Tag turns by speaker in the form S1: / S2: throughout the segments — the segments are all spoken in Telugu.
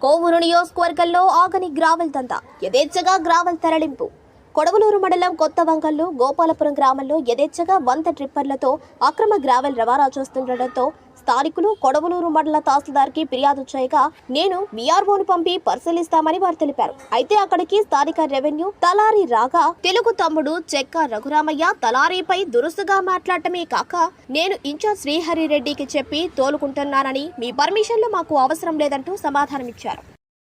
S1: కోవూరు నియోజకవర్గంలో ఆగని గ్రావెల్ దందా, యథేచ్ఛగా గ్రావెల్ తరలింపు. కొడవలూరు మండలం కొత్త వంగల్లో గోపాలపురం గ్రామంలో యథేచ్ఛగా 100 ట్రిప్పర్లతో అక్రమ గ్రావెల్ రవాణా చేస్తుండటంతో స్థానికులు కొడవలూరు మండల తహసీల్దార్కి ఫిర్యాదు చేయగా నేను వీఆర్ఓను పంపి పరిశీలిస్తామని వారు తెలిపారు. అయితే అక్కడికి స్థానిక రెవెన్యూ తలారి రాగా తెలుగు తమ్ముడు చెక్క రఘురామయ్య తలారీపై దురుసుగా మాట్లాడటమే కాక నేను ఇన్ఛార్జ్ శ్రీహరి రెడ్డికి చెప్పి తోలుకుంటున్నానని మీ పర్మిషన్లు మాకు అవసరం లేదంటూ సమాధానమిచ్చారు.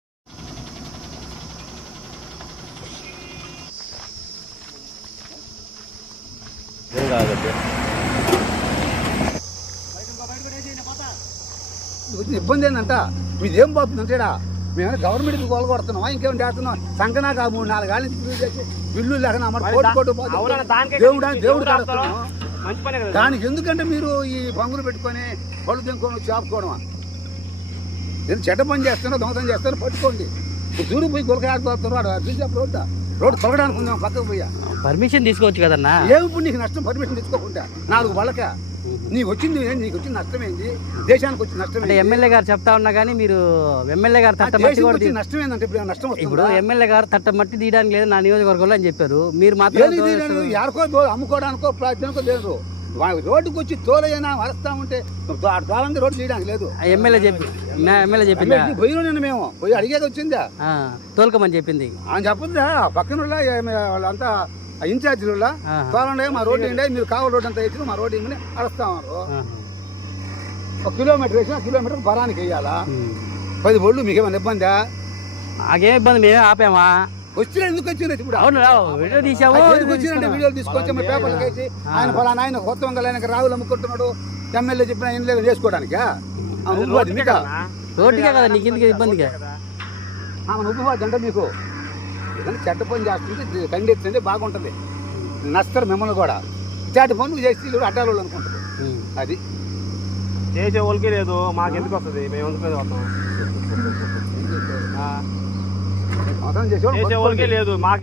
S2: ఇబ్బంది ఏంటంట మీదేం పోతుందంటేడా మేము గవర్నమెంట్కి కొలగొడుతున్నావా ఇంకేం చేస్తున్నాం సంకనాక 3-4 గాలి బిల్లు లేక దేవుడు దానికి ఎందుకంటే మీరు ఈ పంగులు పెట్టుకొని పళ్ళు తినుకొని చాపుకోవడమా నేను చెడ్డ పని చేస్తానో దొంగతనం చేస్తానో పట్టుకోండి దూరం పోయి గులక ఆడుకోతున్నాడు రోడ్డు తొలగడానికి ఉందాం పక్కకు పోయా
S3: పర్మిషన్ తీసుకోవచ్చు కదన్నా.
S2: ఏమిప్పుడు నీకు నష్టం పర్మిషన్ తీసుకోకుండా 4 వాళ్ళక నీకు వచ్చింది నష్టం ఏంది దేశానికి వచ్చిన నష్టం
S3: అంటే ఎమ్మెల్యే గారు చెప్తా ఉన్నా కానీ మీరు ఎమ్మెల్యే గారు
S2: నష్టం ఏంటంటే ఇప్పుడు నష్టం
S3: ఇప్పుడు ఎమ్మెల్యే గారు తట్టమట్టి తీయడానికి లేదు నా నియోజకవర్గంలో అని చెప్పారు. మీరు మాత్రం
S2: ఎవరికో అమ్ముకోవడానికో ప్రార్థనకో లేదు రోడ్డుకు వచ్చి తోలైనా వరుస్తా ఉంటే తోలంది రోడ్డు తీయడానికి లేదు.
S3: ఎమ్మెల్యే చెప్పింది
S2: పోయిన మేము పోయి అడిగేది వచ్చిందా
S3: తోలుకోమని చెప్పింది
S2: అని చెప్పుందా పక్కన వాళ్ళంతా ఇన్ఛార్జీలు తోలండే మా రోడ్డు ఏంటి మీరు కావాలి రోడ్డు అంతా వేసి మా రోడ్డు ఏమని అడుస్తా ఉన్నారు. 1 కిలోమీటర్ వేసినా కిలోమీటర్ బరానికి వేయాలా 10 బళ్ళు మీకు ఏమైనా ఇబ్బందా?
S3: నాకేం ఇబ్బంది, మేమే ఆపామా
S2: వచ్చిన ఎందుకు వచ్చింది ఇప్పుడు
S3: వీడియో తీసాము
S2: వచ్చిందంటే వీడియోలు తీసుకొచ్చి మా పేపర్లకు వేసి ఆయన ఫలానా ఆయన కొత్త వంగలు ఆయన రావులు అమ్ముకుంటున్నాడు ఎమ్మెల్యే చెప్పిన ఏం లేదు చేసుకోవడానికా మీకు
S3: రోడ్డుకే కదా నీకు ఎందుకు ఇబ్బందిగా
S2: ఆమె ఉపవాది అంటే మీకు ఏదైనా చెడ్డ పని చేస్తుంటే ఖండిస్తుంది బాగుంటుంది నస్తారు మిమ్మల్ని కూడా చెడ్డ పనులు చేసి అడ్డాలు అనుకుంటారు. అది
S4: చేసే వాళ్ళకి లేదు మాకు ఎందుకు వస్తుంది మేము ఎందుకు వస్తాం
S2: చేసే
S4: వాళ్ళకే లేదు మాకు